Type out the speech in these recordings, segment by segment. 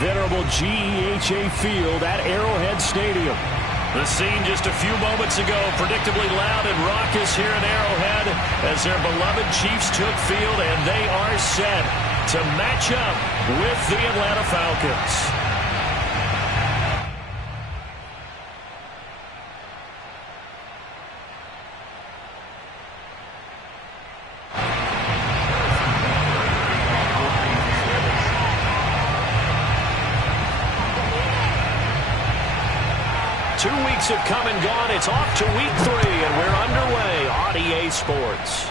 venerable GEHA Field at Arrowhead Stadium. The scene just a few moments ago, predictably loud and raucous here in Arrowhead as their beloved Chiefs took field, and they are set to match up with the Atlanta Falcons. 2 weeks have come and gone. It's off to week 3, and we're underway on EA Sports.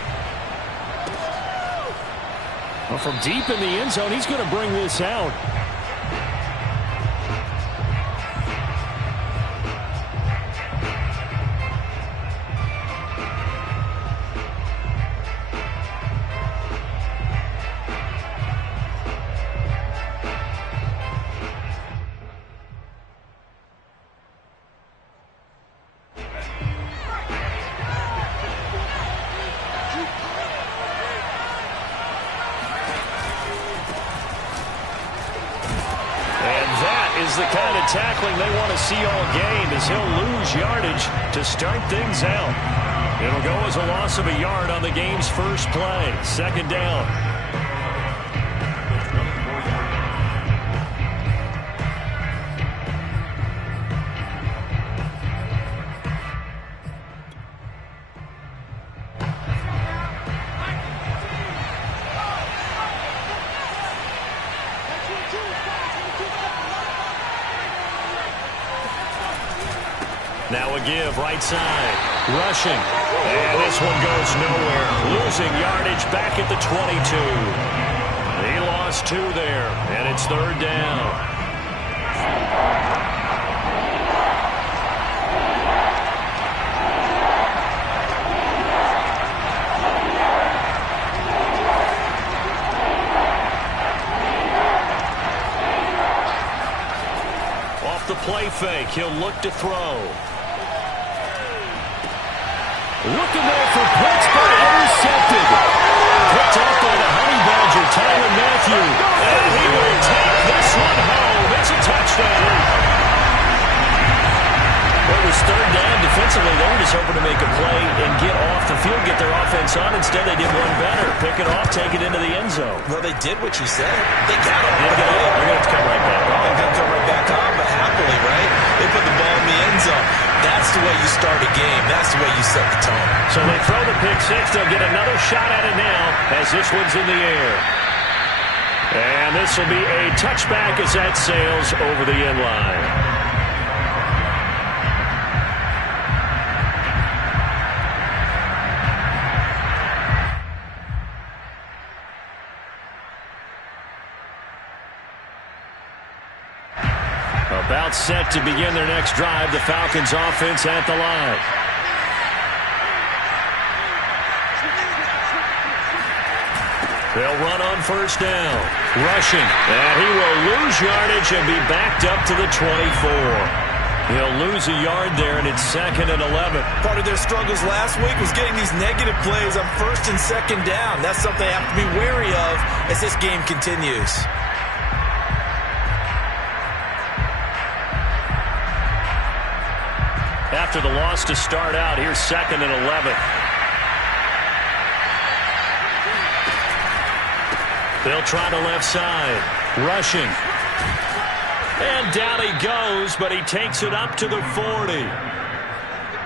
Well, from deep in the end zone, he's going to bring this out. The kind of tackling they want to see all game as he'll lose yardage to start things out. It'll go as a loss of a yard on the game's first play. Second down. Now a give, right side, rushing, and this one goes nowhere. Losing yardage back at the 22. He lost 2 there, and it's third down. Off the play fake, he'll look to throw. Looking there for Pitts, but intercepted. Picked up by the Honey Badger, Tyrann Mathieu. And he will take this one home. It's a touchdown. Well, it was third down. Defensively, they were just hoping to make a play and get off the field, get their offense on. Instead, they did one better. Pick it off, take it into the end zone. Well, they did what you said. They got it. They're going to have to come right back on. They're going to come right back on, but happily, right? They put the ball in the end zone. That's the way you start a game. That's the way you set the tone. So they throw the pick six. They'll get another shot at it now as this one's in the air. And this will be a touchback as that sails over the end line. About set to begin their next drive. The Falcons offense at the line. They'll run on first down. Rushing. And he will lose yardage and be backed up to the 24. He'll lose a yard there, and it's 2nd and 11. Part of their struggles last week was getting these negative plays on 1st and 2nd down. That's something they have to be wary of as this game continues. After the loss to start out, here's 2nd and 11. They'll try the left side. Rushing. And down he goes, but he takes it up to the 40.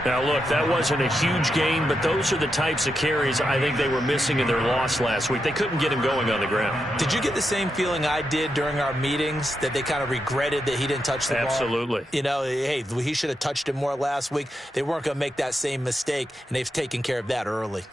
Now, look, that wasn't a huge gain, but those are the types of carries I think they were missing in their loss last week. They couldn't get him going on the ground. Did you get the same feeling I did during our meetings, that they kind of regretted that he didn't touch the ball? Absolutely. You know, hey, he should have touched it more last week. They weren't going to make that same mistake, and they've taken care of that early.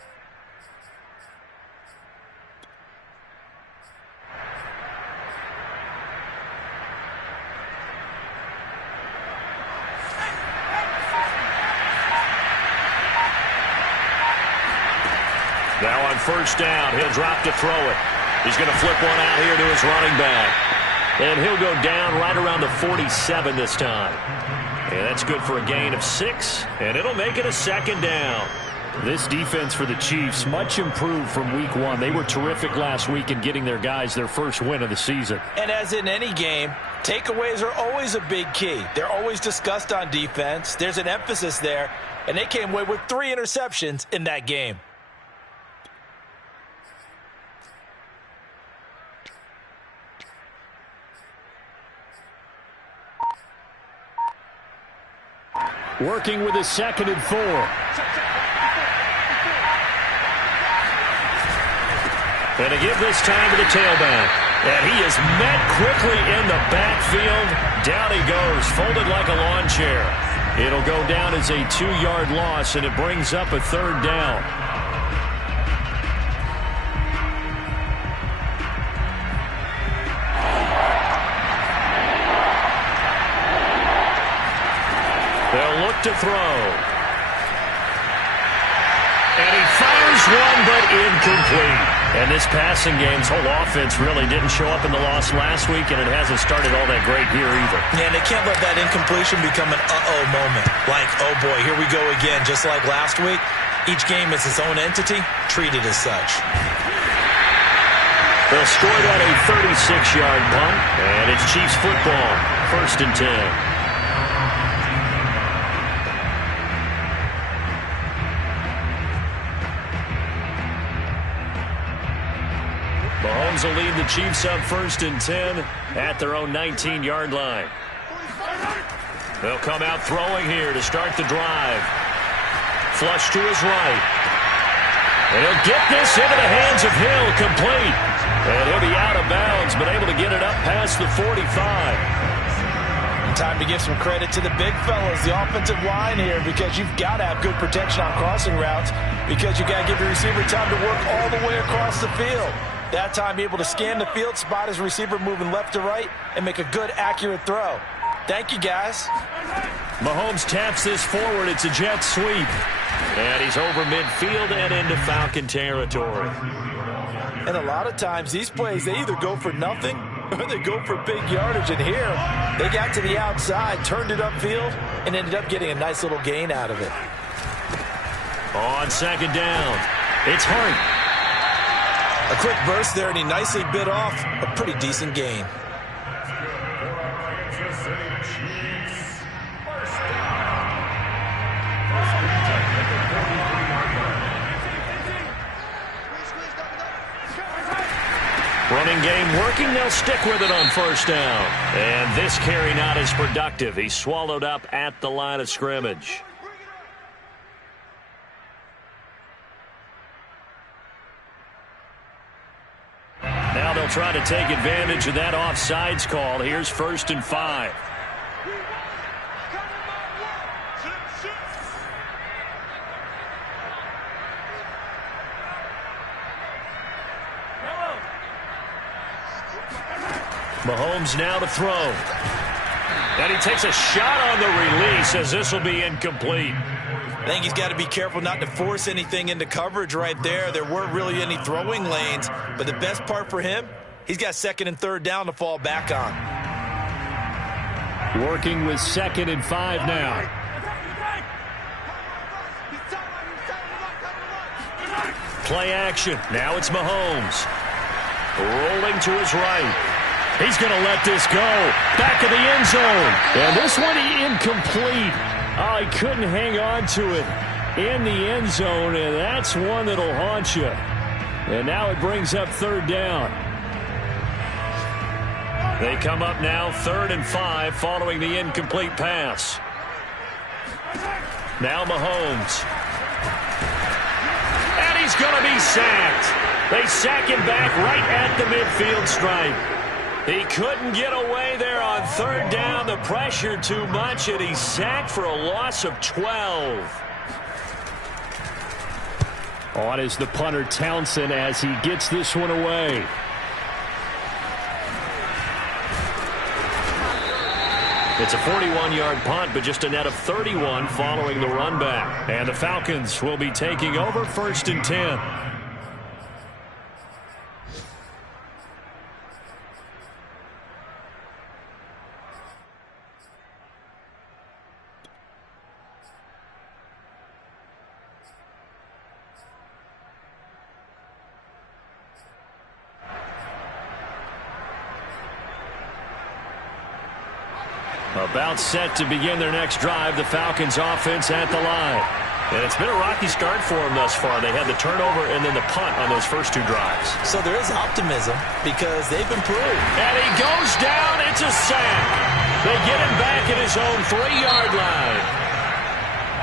Now on first down, he'll drop to throw it. He's going to flip one out here to his running back. And he'll go down right around the 47 this time. And that's good for a gain of 6, and it'll make it a 2nd down. This defense for the Chiefs, much improved from week 1. They were terrific last week in getting their guys their first win of the season. And as in any game, Takeaways are always a big key. They're always discussed on defense. There's an emphasis there, and they came away with 3 interceptions in that game. Working with a 2nd and 4. And to give this time to the tailback. And he is met quickly in the backfield. Down he goes, folded like a lawn chair. It'll go down as a 2-yard loss, and it brings up a 3rd down. They'll look to throw. And he fires one, but incomplete. And this passing game's whole offense really didn't show up in the loss last week, and it hasn't started all that great here either. Yeah, and they can't let that incompletion become an uh-oh moment. Like, oh boy, here we go again. Just like last week, each game is its own entity, treated as such. They'll score that a 36-yard punt, and it's Chiefs football, 1st and 10. Mahomes will lead the Chiefs up 1st and 10 at their own 19-yard line. They'll come out throwing here to start the drive. Flush to his right. And he'll get this into the hands of Hill, complete. And he'll be out of bounds, but able to get it up past the 45. Time to give some credit to the big fellas, the offensive line here, because you've got to have good protection on crossing routes, because you got to give the receiver time to work all the way across the field. That time, be able to scan the field, spot his receiver moving left to right, and make a good, accurate throw. Thank you, guys. Mahomes taps this forward. It's a jet sweep. And he's over midfield and into Falcon territory. And a lot of times, these plays, they either go for nothing or they go for big yardage. And here, they got to the outside, turned it upfield, and ended up getting a nice little gain out of it. On 2nd down, it's Hart. A quick burst there, and he nicely bit off a pretty decent gain. Running game working. They'll stick with it on 1st down. And this carry not as productive. He's swallowed up at the line of scrimmage. Now they'll try to take advantage of that offsides call. Here's 1st and 5. Mahomes now to throw. And he takes a shot on the release as this will be incomplete. I think he's got to be careful not to force anything into coverage right there. There weren't really any throwing lanes, but the best part for him, he's got 2nd and 3rd down to fall back on. Working with 2nd and 5 now. Play action. Now it's Mahomes. Rolling to his right. He's going to let this go. Back of the end zone. And this one incomplete. Oh, he couldn't hang on to it in the end zone, and that's one that'll haunt you. And now it brings up 3rd down. They come up now 3rd and 5 following the incomplete pass. Now Mahomes. And he's going to be sacked. They sack him back right at the midfield stripe. He couldn't get away there on 3rd down. The pressure too much, and he's sacked for a loss of 12. On is the punter Townsend as he gets this one away. It's a 41-yard punt, but just a net of 31 following the run back. And the Falcons will be taking over 1st and 10. About set to begin their next drive, the Falcons offense at the line. And it's been a rocky start for them thus far. They had the turnover and then the punt on those first two drives. So there is optimism because they've improved. And he goes down. It's a sack. They get him back at his own 3-yard line.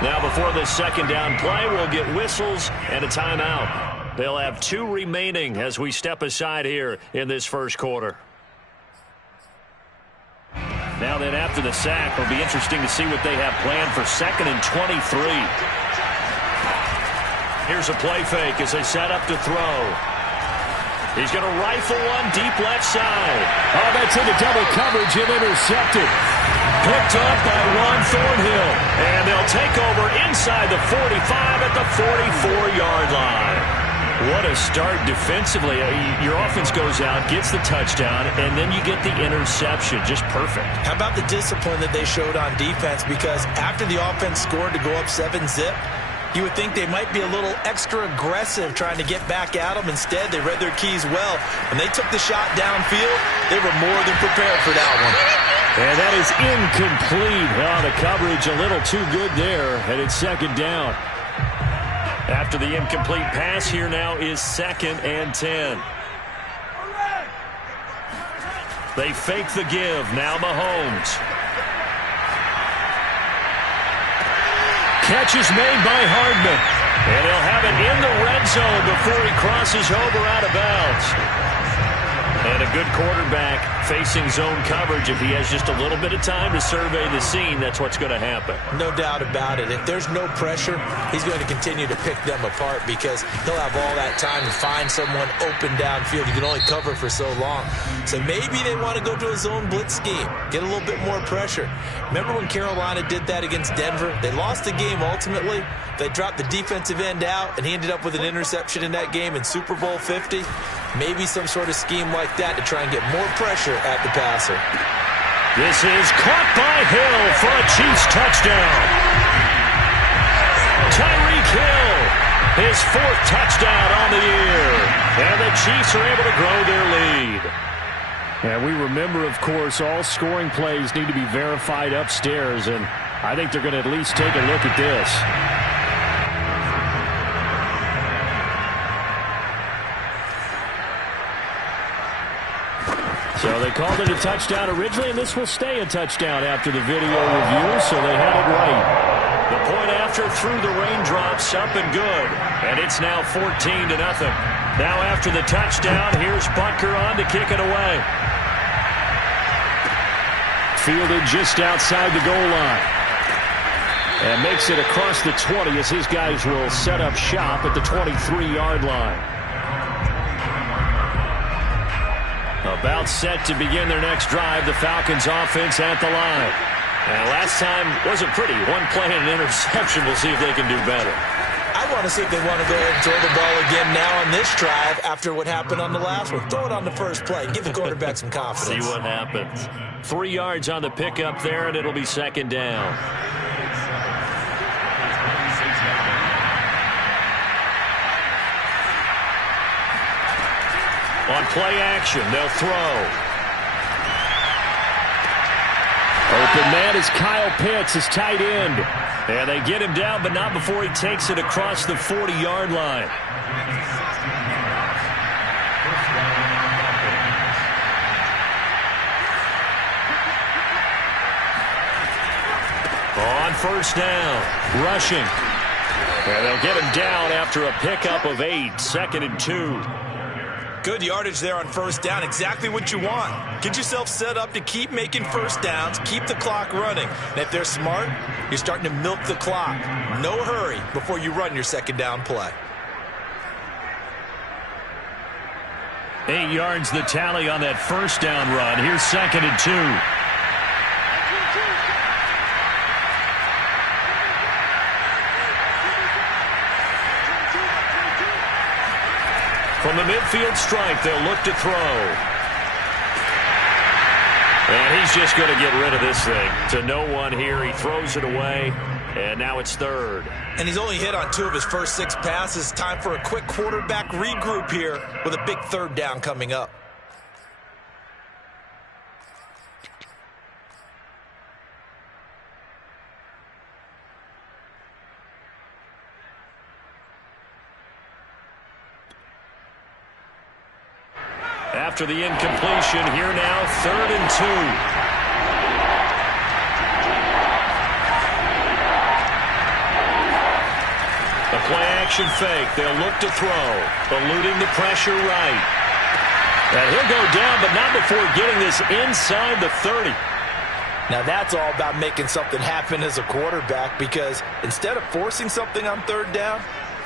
Now before this second down play, we'll get whistles and a timeout. They'll have 2 remaining as we step aside here in this first quarter. Now then, after the sack, it'll be interesting to see what they have planned for 2nd and 23. Here's a play fake as they set up to throw. He's going to rifle one deep left side. Oh, that's into double coverage and intercepted. Picked up by Juan Thornhill. And they'll take over inside the 45 at the 44-yard line. What a start defensively. Your offense goes out, gets the touchdown, and then you get the interception. Just perfect. How about the discipline that they showed on defense? Because after the offense scored to go up 7-zip, you would think they might be a little extra aggressive trying to get back at them. Instead, they read their keys well. When they took the shot downfield, they were more than prepared for that one. And that is incomplete. Oh, the coverage a little too good there, and it's 2nd down. After the incomplete pass, here now is 2nd and 10. They fake the give. Now Mahomes. Catch is made by Hardman. And he'll have it in the red zone before he crosses over out of bounds. And a good quarterback facing zone coverage. If he has just a little bit of time to survey the scene, that's what's going to happen. No doubt about it. If there's no pressure, he's going to continue to pick them apart because he'll have all that time to find someone open downfield. You can only cover for so long. So maybe they want to go to a zone blitz scheme, get a little bit more pressure. Remember when Carolina did that against Denver? They lost the game ultimately. They dropped the defensive end out, and he ended up with an interception in that game in Super Bowl 50. Maybe some sort of scheme like that to try and get more pressure at the passer. This is caught by Hill for a Chiefs touchdown. Tyreek Hill, his 4th touchdown on the year. And the Chiefs are able to grow their lead. And we remember, of course, all scoring plays need to be verified upstairs, and I think they're going to at least take a look at this. So they called it a touchdown originally, and this will stay a touchdown after the video review, so they had it right. The point after through the raindrops, up and good. And it's now 14-0. Now after the touchdown, here's Butker on to kick it away. Fielded just outside the goal line. And makes it across the 20 as his guys will set up shop at the 23-yard line. About set to begin their next drive, the Falcons offense at the line. And last time wasn't pretty. One play and an interception. We'll see if they can do better. I want to see if they want to go ahead and throw the ball again now on this drive after what happened on the last one. Throw it on the first play. Give the quarterback some confidence. See what happens. 3 yards on the pickup there, and it'll be 2nd down. On play action, they'll throw. Open man is Kyle Pitts, his tight end. And they get him down, but not before he takes it across the 40-yard line. On 1st down, rushing. And they'll get him down after a pickup of 8, 2nd and 2. Good yardage there on 1st down. Exactly what you want. Get yourself set up to keep making 1st downs. Keep the clock running. And if they're smart, you're starting to milk the clock. No hurry before you run your 2nd down play. 8 yards the tally on that 1st down run. Here's 2nd and 2. From the midfield stripe, they'll look to throw. And he's just going to get rid of this thing. To no one here. He throws it away. And now it's 3rd. And he's only hit on 2 of his first 6 passes. Time for a quick quarterback regroup here with a big 3rd down coming up. after the incompletion. Here now, 3rd and 2. The play-action fake. They'll look to throw. Eluding the pressure right. And he'll go down, but not before getting this inside the 30. Now that's all about making something happen as a quarterback, because instead of forcing something on 3rd down,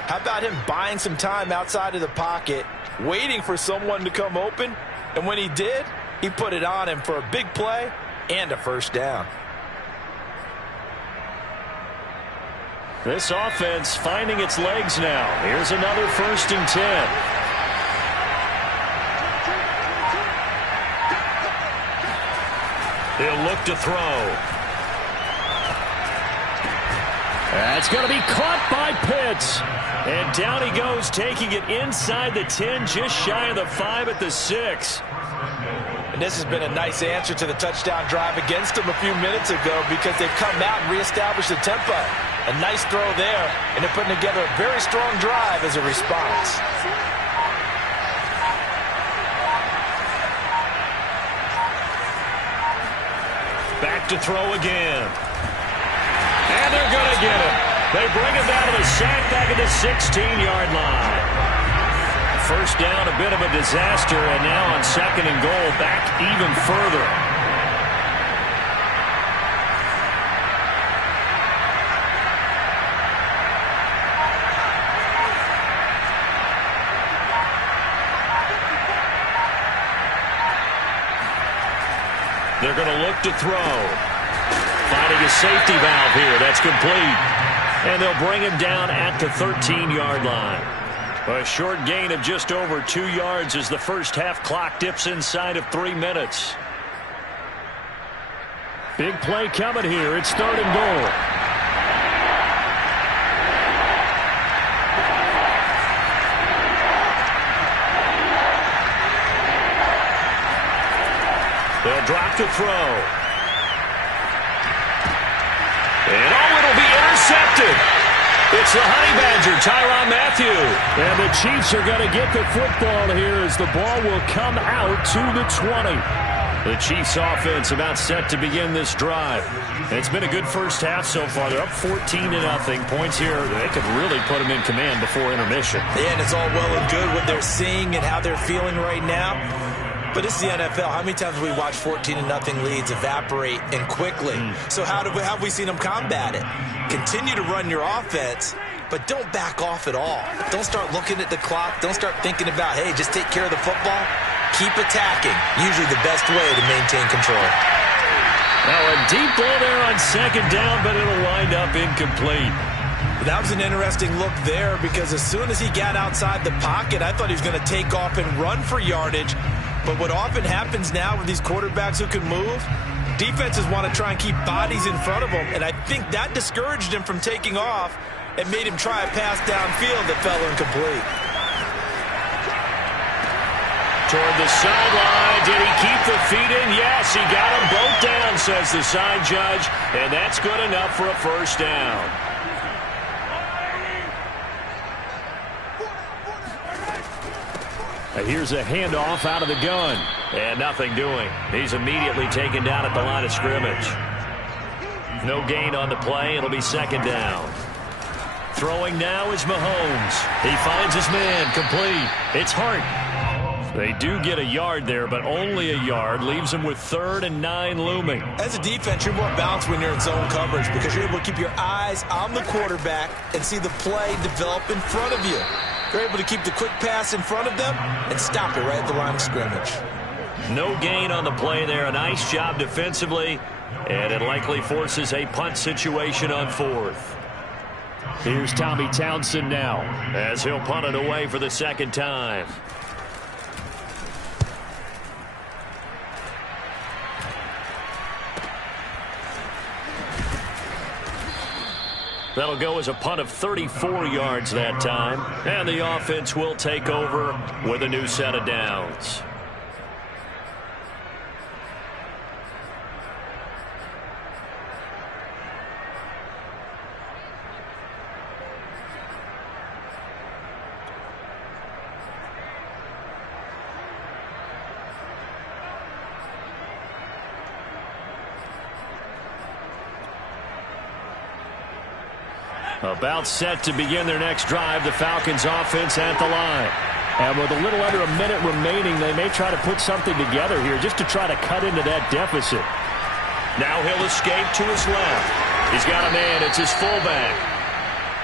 how about him buying some time outside of the pocket, waiting for someone to come open, and when he did, he put it on him for a big play and a 1st down. This offense finding its legs now. Here's another 1st and 10. He'll look to throw. That's going to be caught by Pitts. And down he goes, taking it inside the 10, just shy of the 5 at the 6. And this has been a nice answer to the touchdown drive against them a few minutes ago, because they've come out and reestablished the tempo. A nice throw there, and they're putting together a very strong drive as a response. Back to throw again. And they're going to get him. They bring him down to the sack back at the 16-yard line. 1st down, a bit of a disaster, and now on 2nd and goal, back even further. They're going to look to throw. Finding a safety valve here. That's complete. And they'll bring him down at the 13-yard line. A short gain of just over 2 yards as the first half clock dips inside of 3 minutes. Big play coming here. It's 3rd and goal. They'll drop to throw. And it'll be intercepted. It's the Honey Badger, Tyrann Mathieu. And the Chiefs are going to get the football here as the ball will come out to the 20. The Chiefs offense about set to begin this drive. And it's been a good first half so far. They're up 14-0. Points here, they could really put them in command before intermission. Yeah, and it's all well and good what they're seeing and how they're feeling right now. But it's the NFL. How many times have we watched 14-0 leads evaporate and quickly? So how have we seen them combat it? Continue to run your offense, but don't back off at all. Don't start looking at the clock. Don't start thinking about, hey, just take care of the football. Keep attacking. Usually the best way to maintain control. Now a deep ball there on 2nd down, but it'll wind up incomplete. That was an interesting look there, because as soon as he got outside the pocket, I thought he was going to take off and run for yardage. But what often happens now with these quarterbacks who can move, defenses want to try and keep bodies in front of them, and I think that discouraged him from taking off and made him try a pass downfield that fell incomplete. Toward the sideline, did he keep the feet in? Yes, he got them both down, says the side judge, and that's good enough for a 1st down. Here's a handoff out of the gun. And nothing doing. He's immediately taken down at the line of scrimmage. No gain on the play. It'll be 2nd down. Throwing now is Mahomes. He finds his man. Complete. It's Hart. They do get a yard there, but only a yard. Leaves them with 3rd and 9 looming. As a defense, you're more balanced when you're in zone coverage, because you're able to keep your eyes on the quarterback and see the play develop in front of you. They're able to keep the quick pass in front of them and stop it right at the line of scrimmage. No gain on the play there. A nice job defensively, and it likely forces a punt situation on 4th. Here's Tommy Townsend now, as he'll punt it away for the 2nd time. That'll go as a punt of 34 yards that time. And the offense will take over with a new set of downs. About set to begin their next drive, the Falcons offense at the line. And with a little under a minute remaining, they may try to put something together here just to try to cut into that deficit. Now he'll escape to his left. He's got a man. It's his fullback.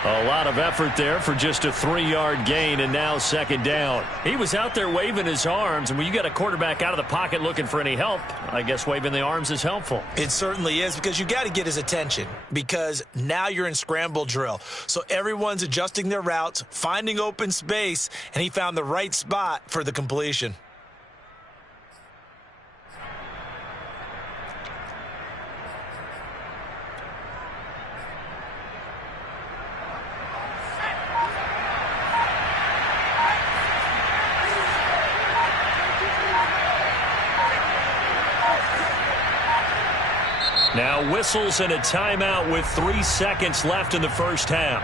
A lot of effort there for just a 3-yard gain, and now second down. He was out there waving his arms, and when you got a quarterback out of the pocket looking for any help, I guess waving the arms is helpful. It certainly is, because you got to get his attention, because now you're in scramble drill. So everyone's adjusting their routes, finding open space, and he found the right spot for the completion. Now whistles and a timeout with 3 seconds left in the first half.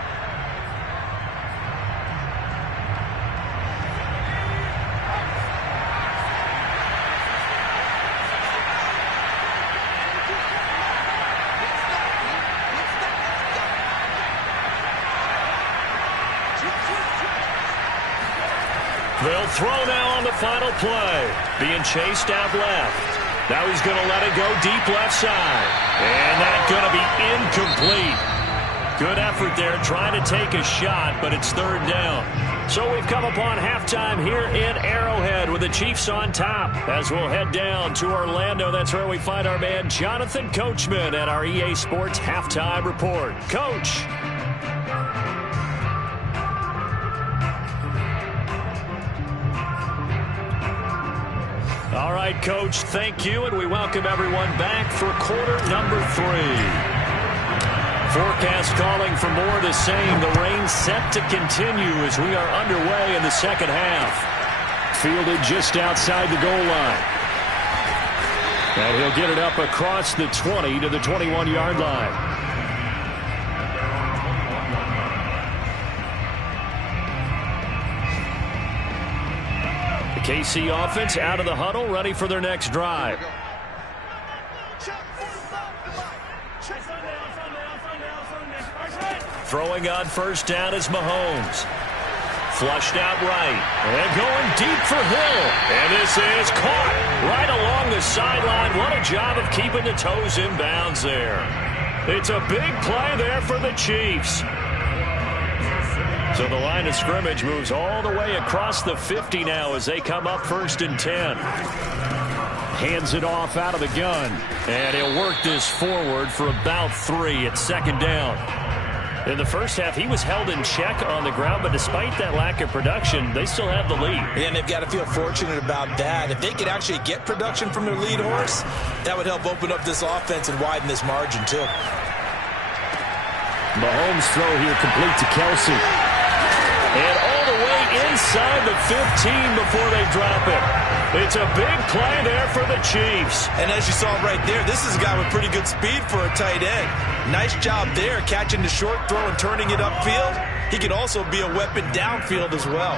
They'll throw now on the final play. Being chased out left. Now he's going to let it go deep left side. And that's going to be incomplete. Good effort there trying to take a shot, but it's third down. So we've come upon halftime here in Arrowhead with the Chiefs on top. As we'll head down to Orlando, that's where we find our man Jonathan Coachman at our EA Sports Halftime Report. Coach. All right, Coach, thank you, and we welcome everyone back for quarter number 3. Forecast calling for more of the same. The rain set to continue as we are underway in the second half. Fielded just outside the goal line. And he'll get it up across the 20 to the 21-yard line. KC offense out of the huddle, ready for their next drive. Throwing on first down is Mahomes. Flushed out right. And going deep for Hill. And this is caught right along the sideline. What a job of keeping the toes in bounds there. It's a big play there for the Chiefs. So the line of scrimmage moves all the way across the 50 now as they come up 1st and 10. Hands it off out of the gun. And he'll work this forward for about 3 at second down. In the first half, he was held in check on the ground, but despite that lack of production, they still have the lead. And they've got to feel fortunate about that. If they could actually get production from their lead horse, that would help open up this offense and widen this margin, too. Mahomes' throw here complete to Kelsey. And all the way inside the 15 before they drop it. It's a big play there for the Chiefs. And as you saw right there, this is a guy with pretty good speed for a tight end. Nice job there, catching the short throw and turning it upfield. He can also be a weapon downfield as well.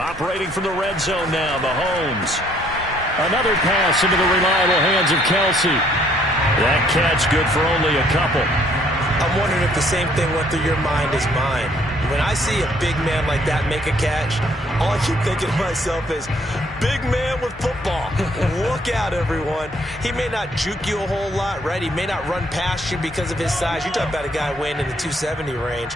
Operating from the red zone now, Mahomes. Another pass into the reliable hands of Kelsey. That catch good for only a couple. I'm wondering if the same thing went through your mind as mine. When I see a big man like that make a catch, all I keep thinking to myself is, big man with football. Look out, everyone. He may not juke you a whole lot, right? He may not run past you because of his size. You're talking about a guy weighing in the 270 range.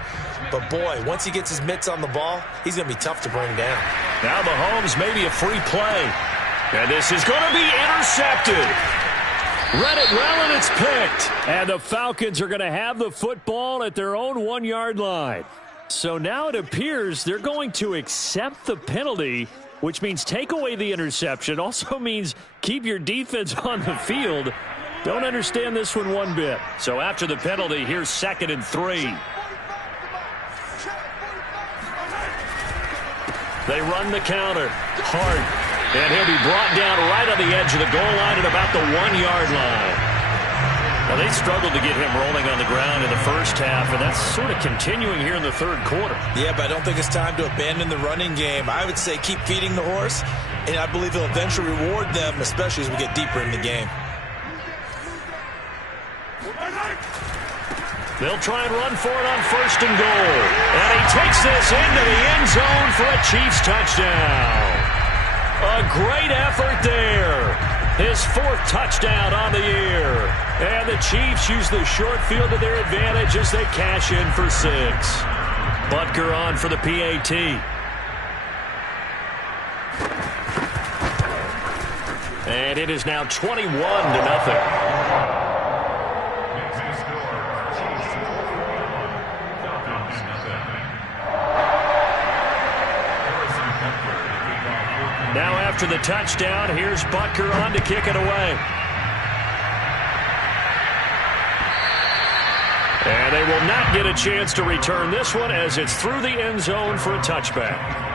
But, boy, once he gets his mitts on the ball, he's going to be tough to bring down. Now Mahomes may be a free play. And this is going to be intercepted. Read it well, and it's picked. And the Falcons are going to have the football at their own 1-yard line. So now it appears they're going to accept the penalty, which means take away the interception. Also means keep your defense on the field. Don't understand this one bit. So after the penalty, here's 2nd and 3. They run the counter. Hard. And he'll be brought down right on the edge of the goal line at about the 1-yard line. Now, they struggled to get him rolling on the ground in the first half, and that's sort of continuing here in the third quarter. Yeah, but I don't think it's time to abandon the running game. I would say keep feeding the horse, and I believe he'll eventually reward them, especially as we get deeper in the game. They'll try and run for it on 1st and goal. And he takes this into the end zone for a Chiefs touchdown. A great effort there. His 4th touchdown on the year. And the Chiefs use the short field to their advantage as they cash in for 6. Butker on for the PAT. And it is now 21-0. Now after the touchdown, here's Butker on to kick it away. And they will not get a chance to return this one as it's through the end zone for a touchback.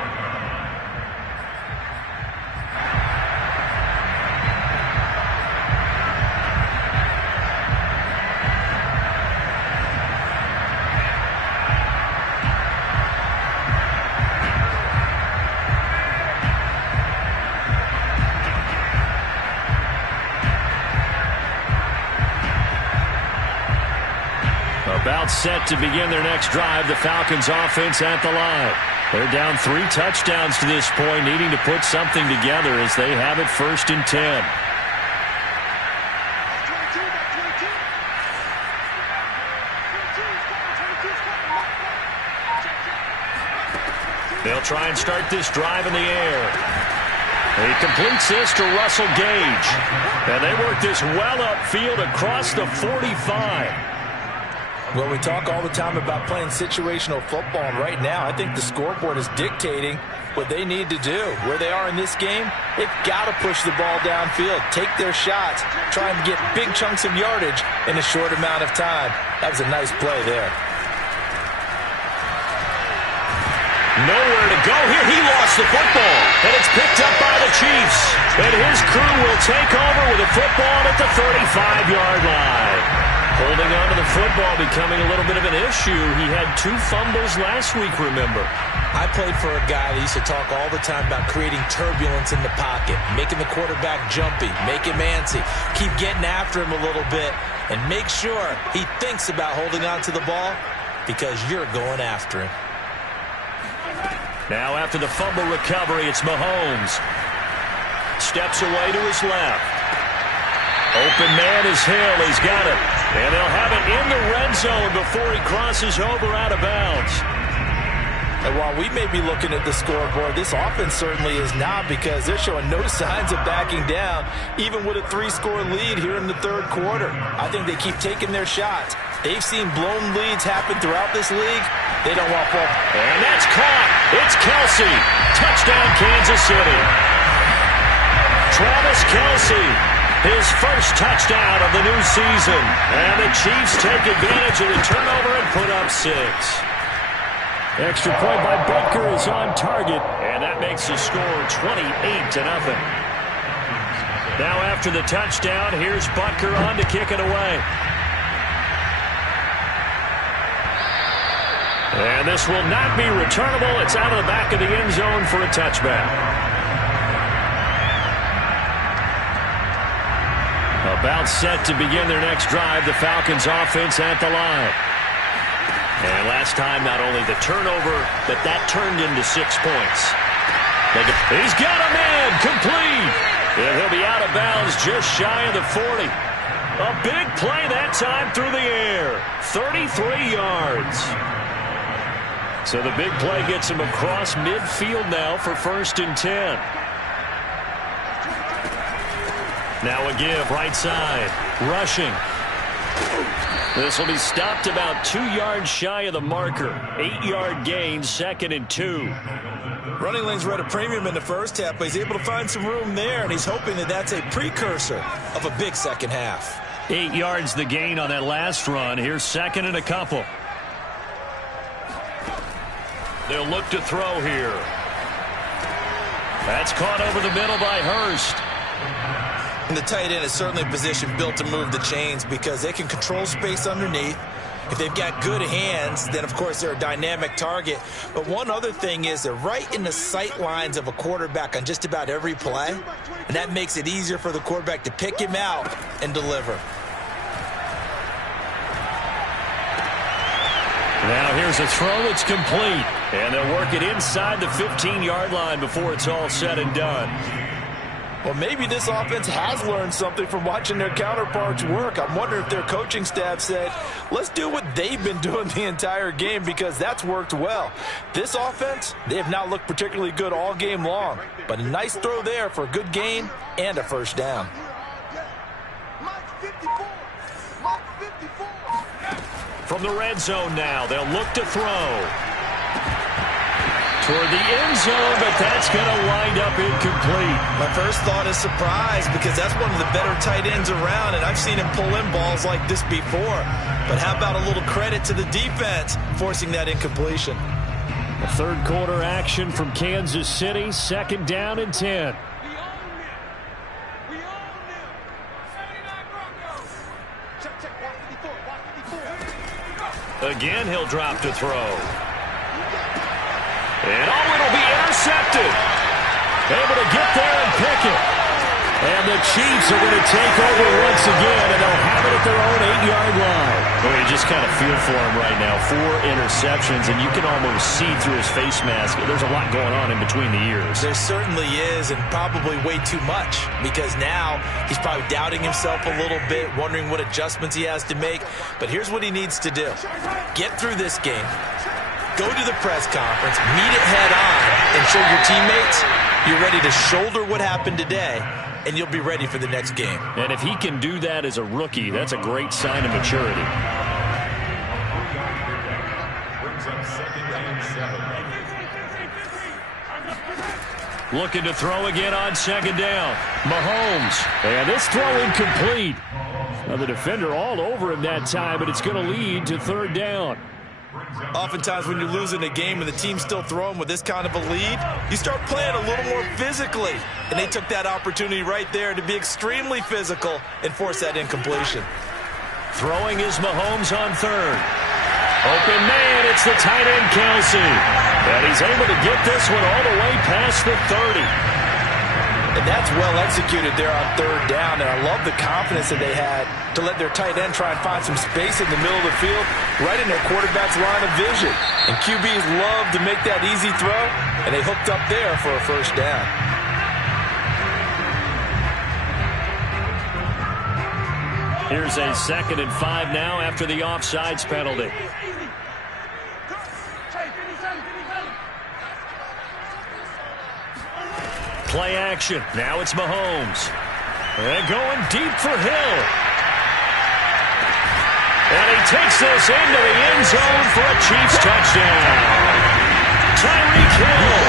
About set to begin their next drive, the Falcons offense at the line. They're down 3 touchdowns to this point, needing to put something together as they have it 1st and 10. They'll try and start this drive in the air. He completes this to Russell Gage. And they work this well upfield across the 45. Well, we talk all the time about playing situational football, and right now I think the scoreboard is dictating what they need to do. Where they are in this game, they've got to push the ball downfield, take their shots, try and get big chunks of yardage in a short amount of time. That was a nice play there. Nowhere to go here. He lost the football, and it's picked up by the Chiefs. And his crew will take over with the football at the 35-yard line. Holding on to the football becoming a little bit of an issue. He had 2 fumbles last week, remember. I played for a guy that used to talk all the time about creating turbulence in the pocket, making the quarterback jumpy, make him antsy, keep getting after him a little bit, and make sure he thinks about holding on to the ball because you're going after him. Now after the fumble recovery, it's Mahomes. Steps away to his left. Open man is Hill. He's got it. And they'll have it in the red zone before he crosses over out of bounds. And while we may be looking at the scoreboard, this offense certainly is not, because they're showing no signs of backing down, even with a 3-score lead here in the 3rd quarter. I think they keep taking their shots. They've seen blown leads happen throughout this league. They don't want ball. And that's caught. It's Kelce. Touchdown, Kansas City. Travis Kelce. His first touchdown of the new season. And the Chiefs take advantage of the turnover and put up 6. Extra point by Butker is on target. And that makes the score 28-0. Now after the touchdown, here's Butker on to kick it away. And this will not be returnable. It's out of the back of the end zone for a touchback. About set to begin their next drive, the Falcons offense at the line. And last time, not only the turnover, but that turned into 6 points. He's got a man complete. And he'll be out of bounds just shy of the 40. A big play that time through the air. 33 yards. So the big play gets him across midfield now for 1st and 10. Now a give, right side, rushing. This will be stopped about 2 yards shy of the marker. 8-yard gain, 2nd and 2. Running lanes were at a premium in the first half, but he's able to find some room there, and he's hoping that that's a precursor of a big second half. 8 yards the gain on that last run. Here's 2nd and a couple. They'll look to throw here. That's caught over the middle by Hurst. And the tight end is certainly a position built to move the chains because they can control space underneath. If they've got good hands, then, of course, they're a dynamic target. But one other thing is they're right in the sight lines of a quarterback on just about every play. And that makes it easier for the quarterback to pick him out and deliver. Now here's a throw that's complete. And they'll work it inside the 15-yard line before it's all said and done. Well, maybe this offense has learned something from watching their counterparts work. I'm wondering if their coaching staff said, let's do what they've been doing the entire game, because that's worked well. This offense, they have not looked particularly good all game long. But a nice throw there for a good gain and a first down. From the red zone now, they'll look to throw. Toward the end zone, but that's going to wind up incomplete. My first thought is surprise, because that's one of the better tight ends around, and I've seen him pull in balls like this before. But how about a little credit to the defense forcing that incompletion? The third quarter action from Kansas City, 2nd down and 10. Again, he'll drop to throw. And it'll be intercepted. Able to get there and pick it. And the Chiefs are going to take over once again, and they'll have it at their own 8-yard line. Well, you just kind of feel for him right now. 4 interceptions, and you can almost see through his face mask. There's a lot going on in between the ears. There certainly is, and probably way too much, because now he's probably doubting himself a little bit, wondering what adjustments he has to make. But here's what he needs to do. Get through this game. Go to the press conference, meet it head on, and show your teammates you're ready to shoulder what happened today, and you'll be ready for the next game. And if he can do that as a rookie, that's a great sign of maturity. Looking to throw again on 2nd down. Mahomes. And this throw incomplete. Now the defender all over him that time, but it's going to lead to 3rd down. Oftentimes when you're losing a game and the team's still throwing with this kind of a lead, you start playing a little more physically. And they took that opportunity right there to be extremely physical and force that incompletion. Throwing is Mahomes on 3rd. Open man, it's the tight end Kelsey. And he's able to get this one all the way past the 30. And that's well executed there on 3rd down. And I love the confidence that they had to let their tight end try and find some space in the middle of the field, right in their quarterback's line of vision. And QBs love to make that easy throw, and they hooked up there for a first down. Here's a 2nd and 5 now after the offsides penalty. Play action. Now it's Mahomes. And going deep for Hill. And he takes this into the end zone for a Chiefs touchdown. Tyreek Hill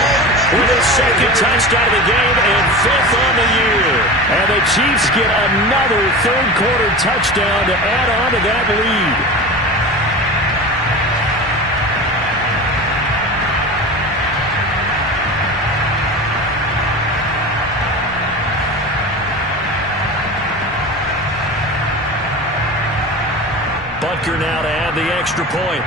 with his 2nd touchdown of the game and 5th on the year. And the Chiefs get another 3rd quarter touchdown to add on to that lead. Butker now to add the extra point.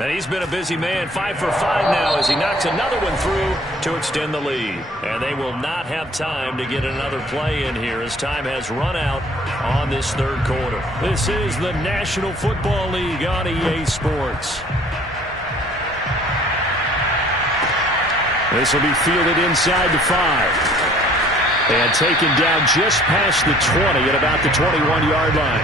And he's been a busy man, 5 for 5 now as he knocks another one through to extend the lead. And they will not have time to get another play in here as time has run out on this 3rd quarter. This is the National Football League on EA Sports. This will be fielded inside the 5. And taken down just past the 20 at about the 21-yard line.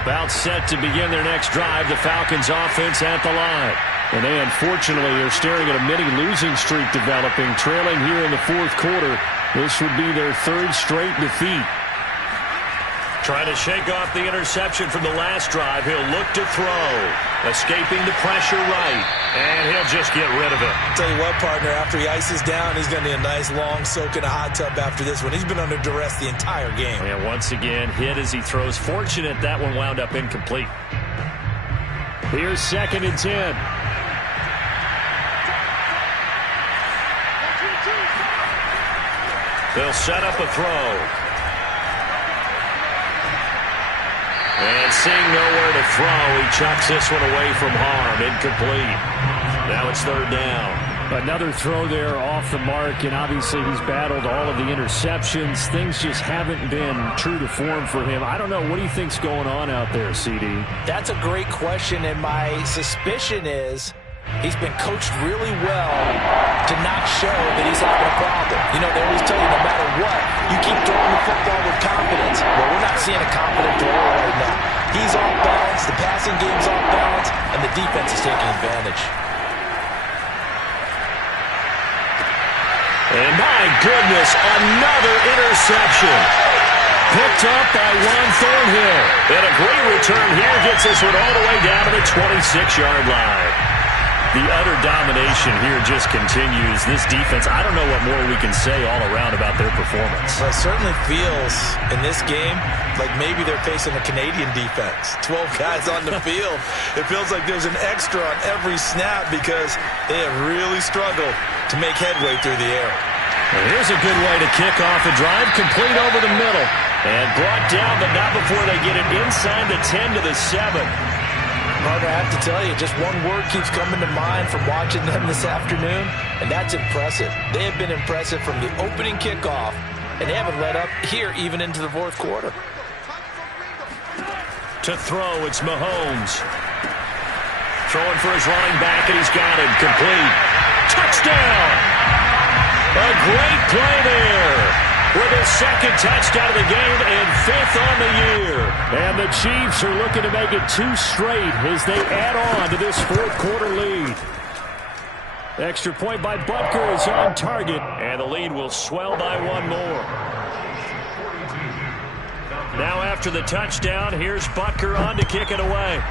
About set to begin their next drive, the Falcons offense at the line. And they unfortunately are staring at a mini losing streak developing, trailing here in the 4th quarter. This would be their 3rd straight defeat. Trying to shake off the interception from the last drive. He'll look to throw. Escaping the pressure right. And he'll just get rid of it. Tell you what, partner, after he ices down, he's going to need a nice long soak in a hot tub after this one. He's been under duress the entire game. And once again, hit as he throws. Fortunate that one wound up incomplete. Here's 2nd and 10. They'll set up a throw. And seeing nowhere to throw, he chucks this one away from harm. Incomplete. Now it's third down. Another throw there off the mark, and obviously he's battled all of the interceptions. Things just haven't been true to form for him. I don't know. What do you think's going on out there, CD? That's a great question, and my suspicion is he's been coached really well to not show that he's having a problem. You know, they always tell you no matter what, you keep throwing the football with confidence. Well, we're not seeing a confident thrower right now. He's off balance, the passing game's off balance, and the defense is taking advantage. And my goodness, another interception. Picked up by Juan Thornhill. And a great return here gets this one all the way down to the 26-yard line. The utter domination here just continues. This defense, I don't know what more we can say all around about their performance. Well, it certainly feels in this game like maybe they're facing a Canadian defense. 12 guys on the field. It feels like there's an extra on every snap because they have really struggled to make headway through the air. And here's a good way to kick off a drive, complete over the middle. And brought down, but not before they get it inside the 10 to the 7. Partner, I have to tell you, just one word keeps coming to mind from watching them this afternoon, and that's impressive. They have been impressive from the opening kickoff, and they haven't let up here even into the fourth quarter. To throw, it's Mahomes. Throwing for his running back, and he's got him. Complete. Touchdown! A great play there. With his second touchdown of the game and 5th on the year. And the Chiefs are looking to make it 2 straight as they add on to this fourth quarter lead. Extra point by Butker is on target. And the lead will swell by 1 more. Now after the touchdown, here's Butker on to kick it away.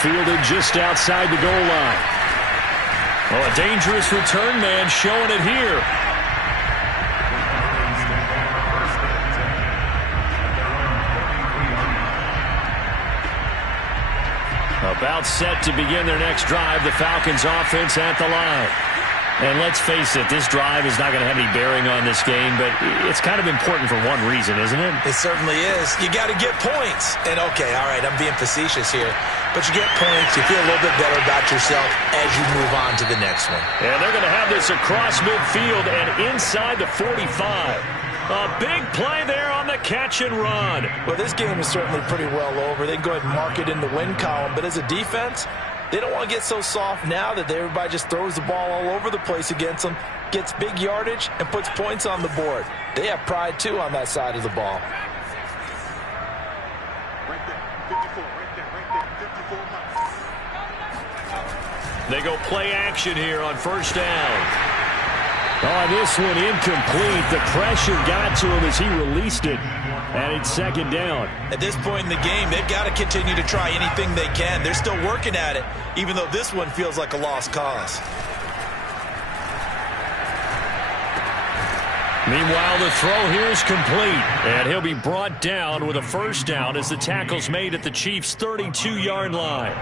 Fielded just outside the goal line. Oh, a dangerous return man showing it here. About set to begin their next drive, the Falcons offense at the line. And let's face it, this drive is not going to have any bearing on this game, but it's kind of important for one reason, isn't it? It certainly is. You got to get points. And, okay, all right, I'm being facetious here. But you get points, you feel a little bit better about yourself as you move on to the next one. And they're going to have this across midfield and inside the 45. A big play there on the catch and run. Well, this game is certainly pretty well over. They can go ahead and mark it in the win column. But as a defense, they don't want to get so soft now that everybody just throws the ball all over the place against them, gets big yardage, and puts points on the board. They have pride, too, on that side of the ball. Right there, 54, right there, 54. They go play action here on first down. Oh, this one incomplete. The pressure got to him as he released it. And it's second down. At this point in the game, they've got to continue to try anything they can. They're still working at it, even though this one feels like a lost cause. Meanwhile, the throw here is complete. And he'll be brought down with a first down as the tackle's made at the Chiefs' 32-yard line.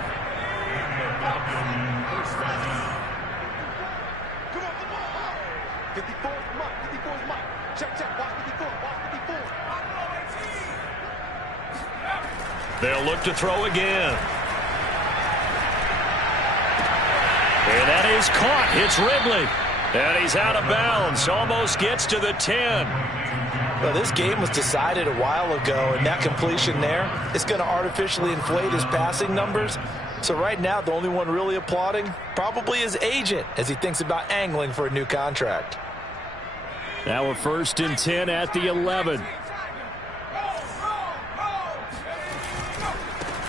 They'll look to throw again. And that is caught. Hits Ridley. And he's out of bounds. Almost gets to the 10. Well, this game was decided a while ago, and that completion there is going to artificially inflate his passing numbers. So right now, the only one really applauding probably his agent as he thinks about angling for a new contract. Now a 1st and 10 at the 11.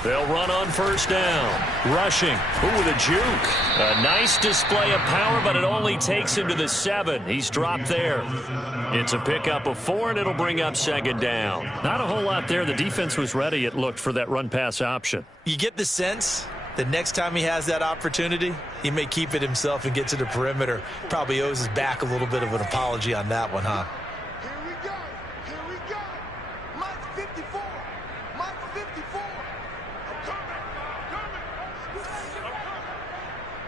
They'll run on first down. Rushing. Ooh, the juke. A nice display of power, but it only takes him to the 7. He's dropped there. It's a pickup of 4, and it'll bring up second down. Not a whole lot there. The defense was ready, it looked, for that run-pass option. You get the sense that next time he has that opportunity, he may keep it himself and get to the perimeter. Probably owes his back a little bit of an apology on that one, huh? Here we go. Here we go. Mike 54. Mike 54. I'm coming.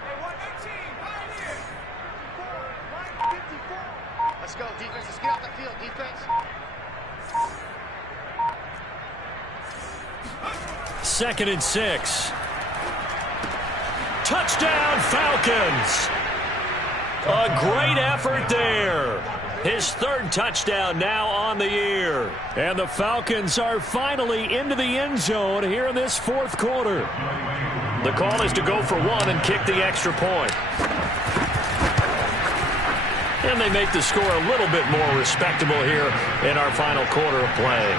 Hey, 118. Right here. 54. Mike 54. Let's go, defense. Let's get off the field, defense. 2nd and 6. Touchdown, Falcons. A great effort there. His 3rd touchdown now on the year. And the Falcons are finally into the end zone here in this 4th quarter. The call is to go for 1 and kick the extra point. And they make the score a little bit more respectable here in our final quarter of play.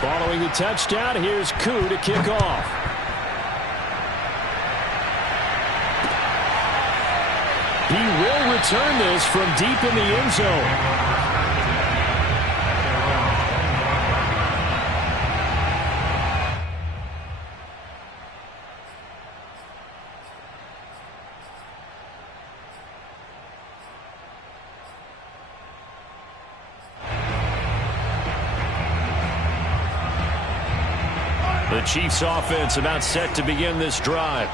Following the touchdown, here's Koo to kick off. He will return this from deep in the end zone. The Chiefs offense about set to begin this drive.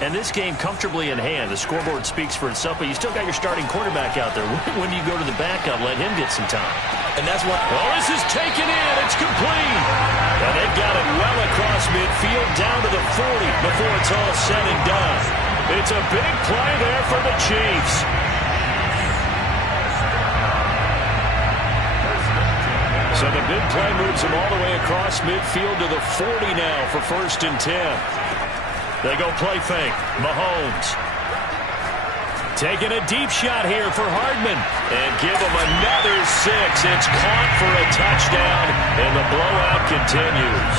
And this game comfortably in hand. The scoreboard speaks for itself, but you still got your starting quarterback out there. When do you go to the backup, let him get some time? And that's what... Oh, this is taken in. It's complete. And they've got it well across midfield down to the 40 before it's all said and done. It's a big play there for the Chiefs. So the big play moves him all the way across midfield to the 40 now for 1st and 10. They go play fake. Mahomes taking a deep shot here for Hardman. And give him another 6. It's caught for a touchdown, and the blowout continues.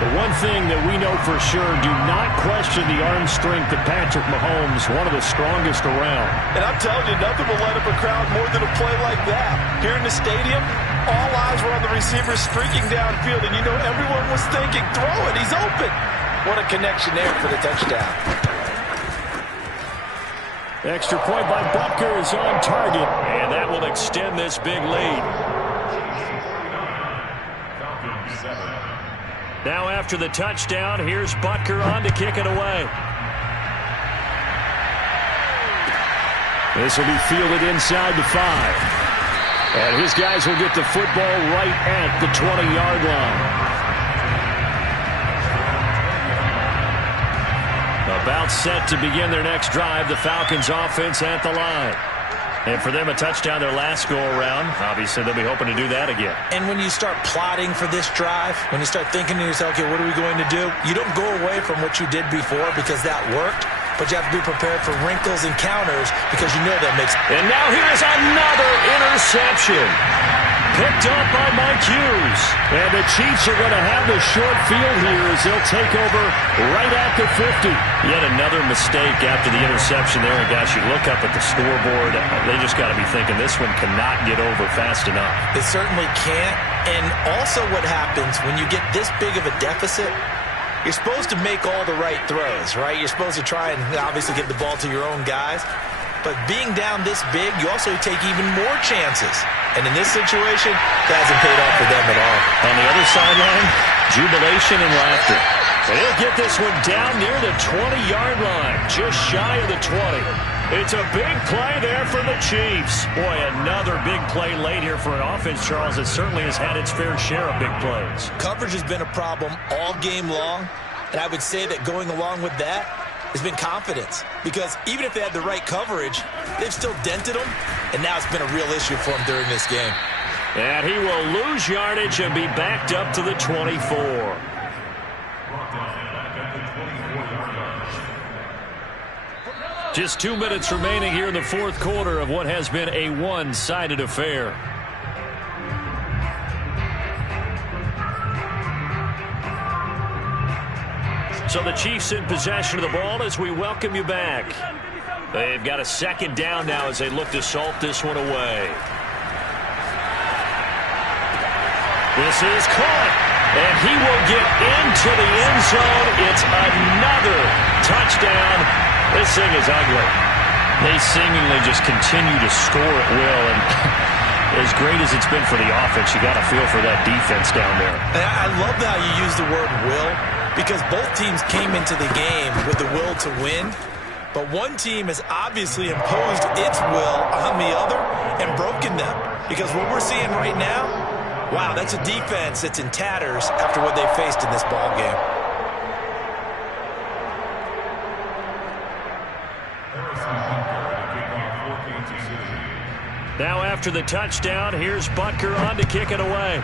The one thing that we know for sure, do not question the arm strength of Patrick Mahomes, one of the strongest around. And I'm telling you, nothing will light up a crowd more than a play like that. Here in the stadium, all eyes were on the receiver streaking downfield, and you know everyone was thinking, throw it, he's open. What a connection there for the touchdown. Extra point by Butker is on target. And that will extend this big lead. Now after the touchdown, here's Butker on to kick it away. This will be fielded inside the 5. And his guys will get the football right at the 20-yard line. About set to begin their next drive, the Falcons offense at the line. And for them, a touchdown their last go-around. Obviously, they'll be hoping to do that again. And when you start plotting for this drive, when you start thinking to yourself, okay, what are we going to do? You don't go away from what you did before because that worked, but you have to be prepared for wrinkles and counters because you know that makes... And now here is another interception. Picked up by Mike Hughes. And the Chiefs are going to have the short field here as they'll take over right at the 50. Yet another mistake after the interception there. And gosh, you look up at the scoreboard, they just got to be thinking this one cannot get over fast enough. It certainly can't. And also what happens when you get this big of a deficit, you're supposed to make all the right throws, right? You're supposed to try and obviously get the ball to your own guys. But being down this big, you also take even more chances. And in this situation, that hasn't paid off for them at all. On the other sideline, jubilation and laughter. And he'll get this one down near the 20-yard line, just shy of the 20. It's a big play there for the Chiefs. Boy, another big play late here for an offense, Charles, that certainly has had its fair share of big plays. Coverage has been a problem all game long. And I would say that going along with that has been confidence, because even if they had the right coverage, they've still dented them, and now it's been a real issue for them during this game. And he will lose yardage and be backed up to the 24. Just 2 minutes remaining here in the 4th quarter of what has been a one-sided affair. So the Chiefs in possession of the ball as we welcome you back. They've got a 2nd down now as they look to salt this one away. This is caught, and he will get into the end zone. It's another touchdown. This thing is ugly. They seemingly just continue to score at will, and as great as it's been for the offense, you got to feel for that defense down there. And I love how you use the word will, because both teams came into the game with the will to win. But one team has obviously imposed its will on the other and broken them. Because what we're seeing right now, wow, that's a defense that's in tatters after what they faced in this ball game. Now after the touchdown, here's Butker on to kick it away.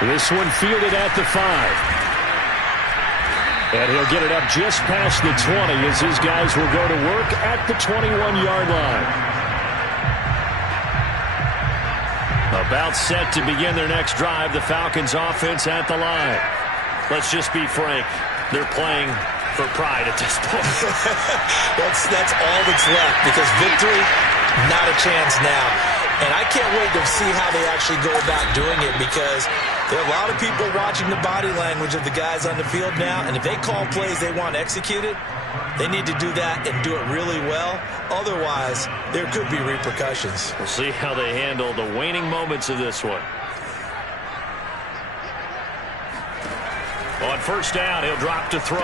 This one fielded at the 5. And he'll get it up just past the 20 as his guys will go to work at the 21-yard line. About set to begin their next drive, the Falcons offense at the line. Let's just be frank, they're playing for pride at this point. that's all that's left, because victory, not a chance now. And I can't wait to see how they actually go about doing it, because there are a lot of people watching the body language of the guys on the field now, and if they call plays they want executed, they need to do that and do it really well. Otherwise, there could be repercussions. We'll see how they handle the waning moments of this one. On first down, he'll drop to throw.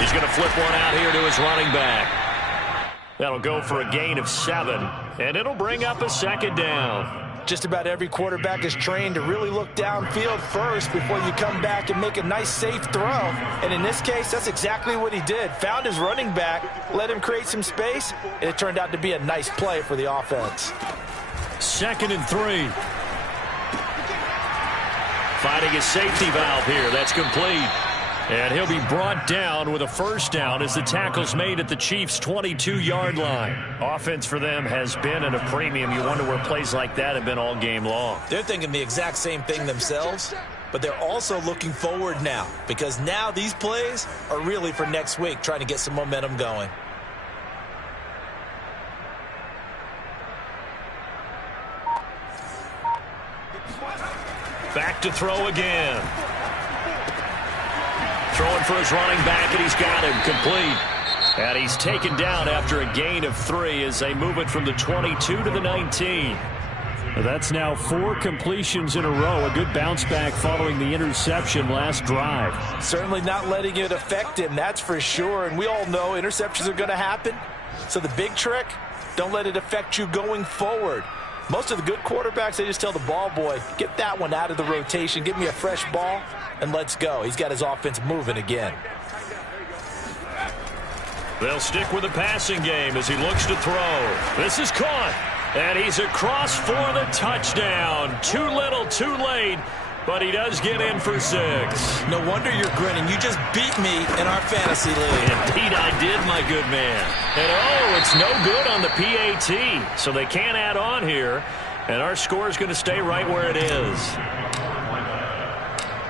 He's going to flip one out here to his running back. That'll go for a gain of 7, and it'll bring up a second down. Just about every quarterback is trained to really look downfield first before you come back and make a nice, safe throw. And in this case, that's exactly what he did. Found his running back, let him create some space, and it turned out to be a nice play for the offense. 2nd and 3. Finding a safety valve here. That's complete. And he'll be brought down with a first down as the tackle's made at the Chiefs' 22-yard line. Offense for them has been at a premium. You wonder where plays like that have been all game long. They're thinking the exact same thing themselves, but they're also looking forward now, because now these plays are really for next week, trying to get some momentum going. Back to throw again. Throwing for his running back, and he's got him complete. And he's taken down after a gain of 3 as they move it from the 22 to the 19. That's now 4 completions in a row. A good bounce back following the interception last drive. Certainly not letting it affect him, that's for sure. And we all know interceptions are going to happen. So the big trick, don't let it affect you going forward. Most of the good quarterbacks, they just tell the ball boy, get that one out of the rotation, give me a fresh ball, and let's go. He's got his offense moving again. They'll stick with the passing game as he looks to throw. This is caught, and he's across for the touchdown. Too little, too late, but he does get in for 6. No wonder you're grinning. You just beat me in our fantasy league. Indeed I did, my good man. And oh, it's no good on the PAT, so they can't add on here, and our score is going to stay right where it is.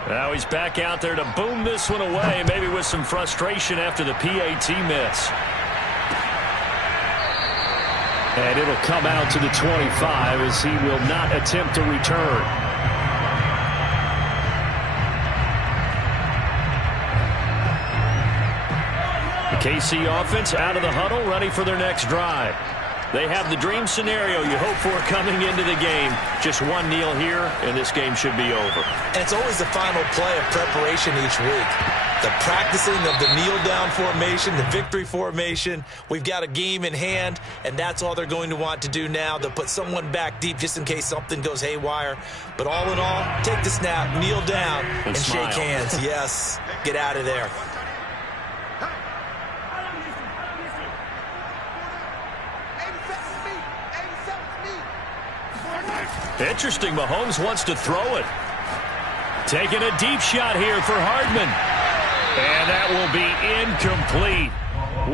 Now he's back out there to boom this one away, maybe with some frustration after the PAT miss. And it'll come out to the 25 as he will not attempt to return. The KC offense out of the huddle, ready for their next drive. They have the dream scenario you hope for coming into the game. Just one kneel here, and this game should be over. And it's always the final play of preparation each week. The practicing of the kneel-down formation, the victory formation. We've got a game in hand, and that's all they're going to want to do now. They'll put someone back deep just in case something goes haywire. But all in all, take the snap, kneel down, and shake hands. Yes, get out of there. Interesting, Mahomes wants to throw it. Taking a deep shot here for Hardman. And that will be incomplete.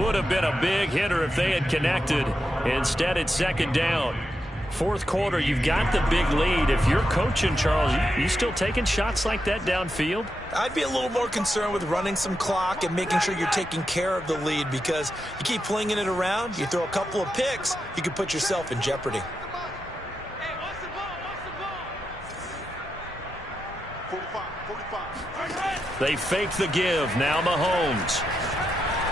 Would have been a big hitter if they had connected. Instead, it's 2nd down. 4th quarter, you've got the big lead. If you're coaching, Charles, you still taking shots like that downfield? I'd be a little more concerned with running some clock and making sure you're taking care of the lead, because you keep flinging it around, you throw a couple of picks, you can put yourself in jeopardy. They fake the give. Now Mahomes.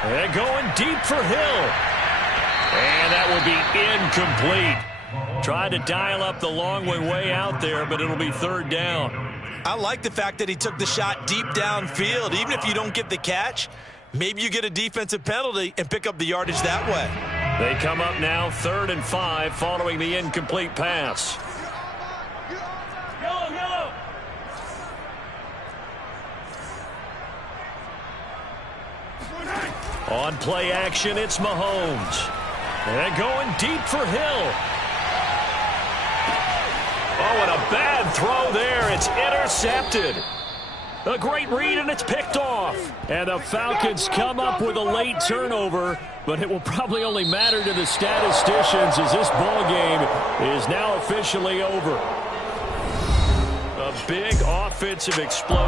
They're going deep for Hill. And that will be incomplete. Tried to dial up the long way out there, but it'll be 3rd down. I like the fact that he took the shot deep downfield. Even if you don't get the catch, maybe you get a defensive penalty and pick up the yardage that way. They come up now 3rd and 5 following the incomplete pass. On play action, it's Mahomes. And going deep for Hill. Oh, and a bad throw there. It's intercepted. A great read, and it's picked off. And the Falcons come up with a late turnover, but it will probably only matter to the statisticians as this ball game is now officially over. A big offensive explosion.